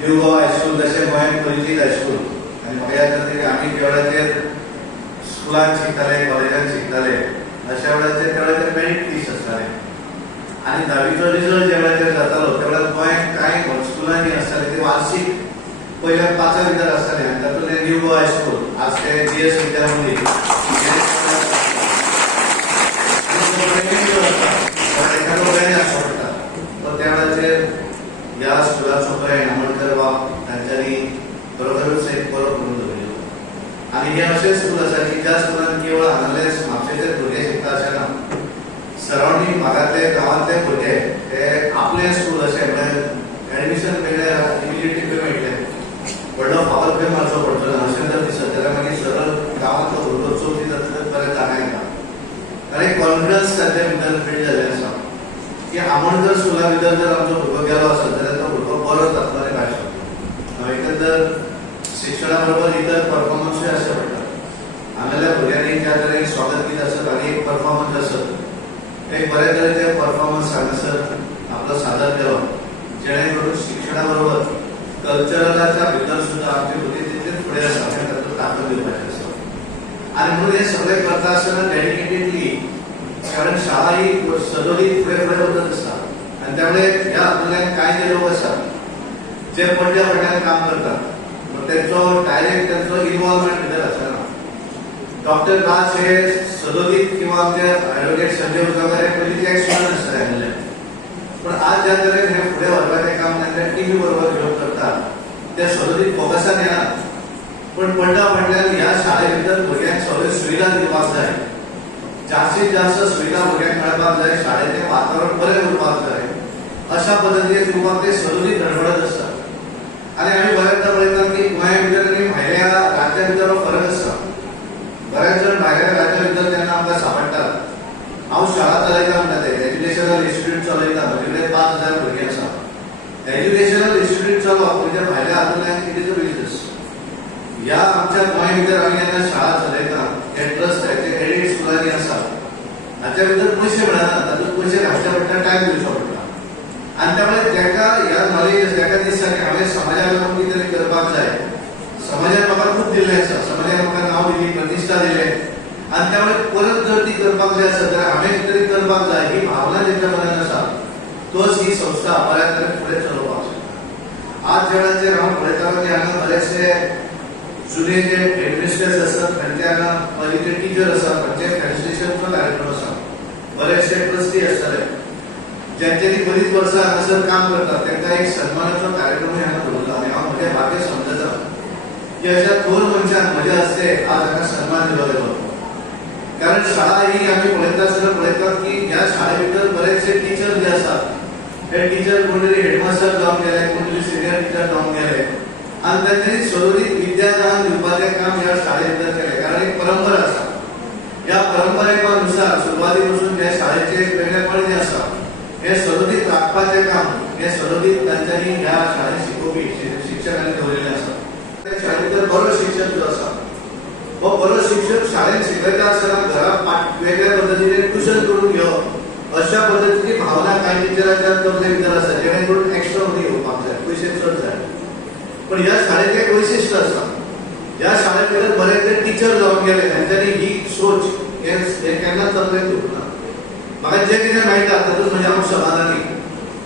न्यू गोवा हायस्कूल जशें गोंयांत परिचीत हायस्कूल आनी म्हाका याद जाता की आमी त्या वेळाचेर स्कुलान शिकताले कॉलेजान शिकताले अशा वेळाचेर त्या वेळाचेर मेरीट लिस्ट आसताले आनी धावीचो रिजल्ट ज्या वेळाचेर जातालो त्या वेळार गोंयांत कांय स्कुलांनी आसताले ते वार्षिक पयल्या 5 भितर आसताले आनी तातूंतले न्यू गोवा हायस्कूल आज ते जीएस विद्या मंदिर त्या वेळाचेर ह्या स्कुलाचो ब्रँड आमोणकर बाब तांच्यांनी खरोखरूच एक बरो करून दवरलो आनी हे अशें स्कूल आसा की ज्या स्कुलान केवळ हांगाले म्हापशेचे भुरगे शिकता अशें ना सरावंडींग भागांतले गांवांतले भुरगे हे आपले स्कूल अशें म्हणजे एडमिशन मेळ्ळ्यार इमिजिएटली खंय मेळटलें व्हडलो फावल खंय मारचो पडटलो ना अशें जर दिसत जाल्यार मागीर सरळ गांवांतलो भुरगो चवथी जातकच बरें जाणा येता आनी कॉन्फिडन्स ताचे भितर बिल्ड जाल्लें आसा की आमोणकर स्कुला भितर जर आमचो भुरगो गेलो आसत जाल्यार तो भुरगो बरो जातलो आनी भायर सरतलो एकंदर शिक्षणा बरोबर इतर परफॉर्मन्सूय आसचे पडटा हांगाल्या भुरग्यांनी ज्या तरेन स्वागत गीत आसत आनी एक परफॉर्मन्स आसत एक बरे तरेचे परफॉर्मन्स हांगासर आपलो सादर केलो जेणे करून शिक्षणा बरोबर कल्चरलाच्या भितर सुद्दां आमचे भुरगे तितलेच फुडें आसा आनी तातूंत ताकद दिवपाची आसा आनी म्हणून हे सगळें करता आसतना डेडिकेटेडली कारण शाळा ही सदोरीत फुडें फुडें वचत आसता आनी त्यामुळे ह्या हातूंतल्यान कांय जे लोक आसात जे पडल्या फाटल्यान काम करतात तेंचो डायरेक्ट तेंचो इनवॉल्वमेंट भितर आसना डॉक्टर दास हे सदोरीत किंवा आमचे एडवोकेट संजय उजगांवकर हे पयलींचे एक स्टुडंट आसताले आसले पण आज ज्या तरेन हे फुडें व्हरपाचें काम तांच्या टिमी बरोबर घेवन करतात ते सदोरीत फोकसान येनात पण पडल्या फाटल्यान ह्या शाळे भितर भुरग्यांक सगळ्यो सुविधा दिवपाक जाय जास्तीत जास्त सुविधा भुरग्यांक मेळपाक जाय शाळेचें वातावरण बरें उरपाक जाय अशा पद्दतीन दिवपाक ते सदोरीत धडपडत आसतात आनी आमी बऱ्याचदा पळयतात की गोंया भितर आनी भायल्या राज्या भितर हो फरक आसता बरेच जण भायल्या राज्या भितर तेन्ना आमकां सांपडटात हांव शाळा चलयता म्हणटा ते एज्युकेशनल इन्स्टिट्यूट चलयता म्हजे कडेन 5,000 भुरगीं आसा एज्युकेशनल इन्स्टिट्यूट चलोवप म्हणजे भायल्या हातूंतल्यान इट इज अ बिजनस ह्या आमच्या गोंया भितर आमी जेन्ना शाळा चलयता हे ट्रस्ट जे एडेड स्कुलांनी आसा हाच्या भितर पयशे मेळना तातूंत पयशे घालचे पडटा टायम दिवचो पडटा आनी त्यामुळे जाका ह्या नॉलेज जाका दिसता की हांवें समाजाक लागून कितें तरी करपाक जाय समाजान म्हाका खूब दिल्लें आसा समाजान म्हाका नांव दिली प्रतिश्ठा दिलें आनी त्यामुळे परत जर ती करपाक जाय आसत जाल्यार हांवें कितें तरी करपाक जाय ही भावना जेंच्या मनान आसा तोच ही संस्था बऱ्या तरेन फुडें चलोवपाक शकता आज ज्या वेळाचेर हांव पळयतालो की हांगा बरेचशे जुने जे हेडमिस्ट्रेस आसात तांचे हांगा पयलींचे टिचर आसात तांचे फेलिसिटेशनचो कार्यक्रम आसा बरेचशे ट्रस्टी आसताले ज्यांच्यांनी बरीच वर्सां हांगासर काम करतात तांकां एक सन्मानाचो कार्यक्रमूय हांगा दवरलो आनी हांव म्हज्या भाग्य समजता की अशा थोर मनशांक म्हजे हस्ते आज हांगा सन्मान दिलो गेलो कारण शाळा ही आमी पळयता आसतना पळयतात की ह्या शाळे भितर बरेचशे टिचर जे आसात हे टिचर कोण तरी हेडमास्टर जावन गेले कोण तरी सिनियर टिचर जावन गेले आनी तांच्यांनी सदोरीत विद्यादान दिवपाचें काम ह्या शाळे भितर केलें कारण एक परंपरा आसा ह्या परंपरेनुसार सुरवाती पासून जे शाळेचे वेगळेपण जे आसा हे सदोरीत राखपाचें काम हे सदोरीत तांच्यांनी ह्या शाळेंत शिकोवपी शिक्षकांनी दवरिल्लें आसा त्या शाळे भितर बरो शिक्षक जो आसा हो बरो शिक्षक शाळेंत शिकयता आसतना घरा वेगळ्या पद्दतीन ट्युशन करून घेवप अशा पद्दतीची भावना कांय टिचरांच्या तकले भितर आसा जेणे करून एक्स्ट्रा मनी येवपाक जाय पयशे चड जाय पण ह्या शाळेचें एक वैशिश्ट आसा ह्या शाळे भितर बरेचशे टीचर जावन गेले तांच्यांनी ही सोच हे केन्नाच तकलेंत घेवना म्हाका जें कितें मेळटा तातूंत म्हजें हांव समाधानी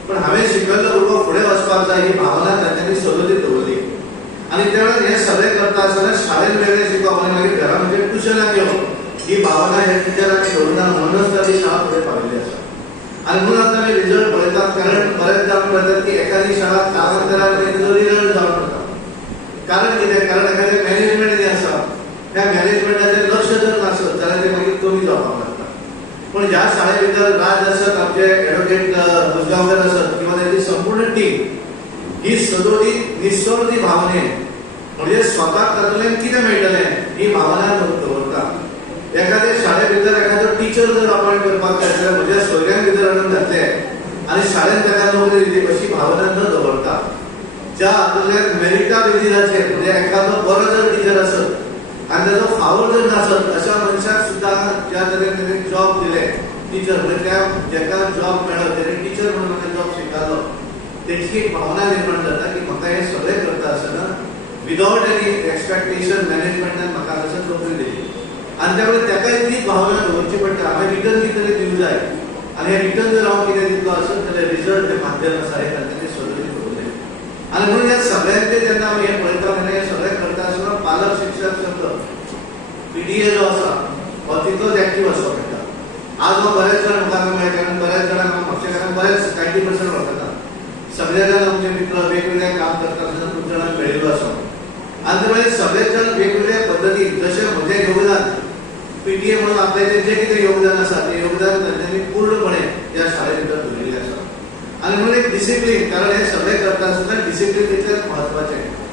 पण हांवें शिकयल्लो भुरगो फुडें वचपाक जाय ही भावना तांच्यांनी सदोरीत दवरली आनी त्या वेळार हें सगळें करता आसतना शाळेंत वेगळें शिकप आनी मागीर घरा म्हणजे ट्युशनाक येवप ही भावना ह्या टिचरांनी दवरना म्हणूनच ताची शाळा फुडें पाविल्ली आसा आनी म्हणून आतां आमी रिजल्ट पळयतात कारण बरेचदा आमी पळयतात की एखादी शाळा कालांतरान ताजो रिजल्ट जावन वता कारण कितें कारण एखादें मॅनेजमेंट जें आसा त्या मॅनेजमेंटाचेर लक्ष जर नासत जाल्यार तें मागीर कमी जावपाक लागता पूण ह्या शाळे भितर राज आसत आमचे एडवोकेट उजगांवकर आसत किंवा ताची संपूर्ण टीम ही सदोरीत निस्वार्थी भावनेन म्हणजे स्वताक तातूंतल्यान कितें मेळटलें ही भावना दवरता एखाद्या शाळे भितर एखादो टीचर जर अपॉयंट करपाक जाय जाल्यार म्हज्या सोयऱ्यां भितर हाडून घातले आनी शाळेंत ताका नोकरी दिली अशी भावना न दवरता ज्या हातूंतल्यान मेरिटा बेजिसाचेर म्हणजे एखादो बरो जर टीचर आसत आनी ताजो फावो जर नासत अशा मनशाक सुद्दां ज्या तरेन ताणें जॉब दिले टीचर म्हणजे त्या जेका जॉब मेळ्ळो ताणें टीचर म्हणून जॉब स्विकारलो त्याची एक भावना निर्माण जाता की म्हाका हे सगळें करता आसतना विदाउट एनी एक्सपेक्टेशन मॅनेजमेंटान म्हाका हांगासर नोकरी दिली आनी त्यामुळे ताकाय तीच भावना दवरची पडटा हांवें रिटर्न कितें तरी दिवंक जाय आनी हे रिटर्न जर हांव कितें दितलो आसत जाल्यार रिजल्ट हे माध्यम आसा हे तांच्यांनी सगळें दवरलें आनी म्हणून ह्या सगळ्यांचे जेन्ना आमी हे पळयता तेन्ना हे सगळें करता आसतना पालक शिक्षक संघ PTA जो आसा हो तितलोच एक्टीव आसचो पडटा आज हो बरेच जाण म्हाका मेळटा आनी बऱ्याच जाणांक हांव म्हापशेकारांक बरेच 90% वळखता सगळे जाण आमचे मित्र वेगवेगळे काम करता आसतना खूब जाणांक मेळिल्लो आसा आनी ते मागीर सगळेच जाण वेगवेगळ्या पद्दतीन जशें म्हजें योगदान PTA म्हणून आपल्याचें जें कितें योगदान आसा तें योगदान तांच्यांनी पूर्णपणे ह्या शाळे भितर दवरिल्लें आसा आनी म्हणून एक डिसिप्लीन कारण हे सगळें करता आसतना डिसिप्लीन तितलेंच म्हत्वाचें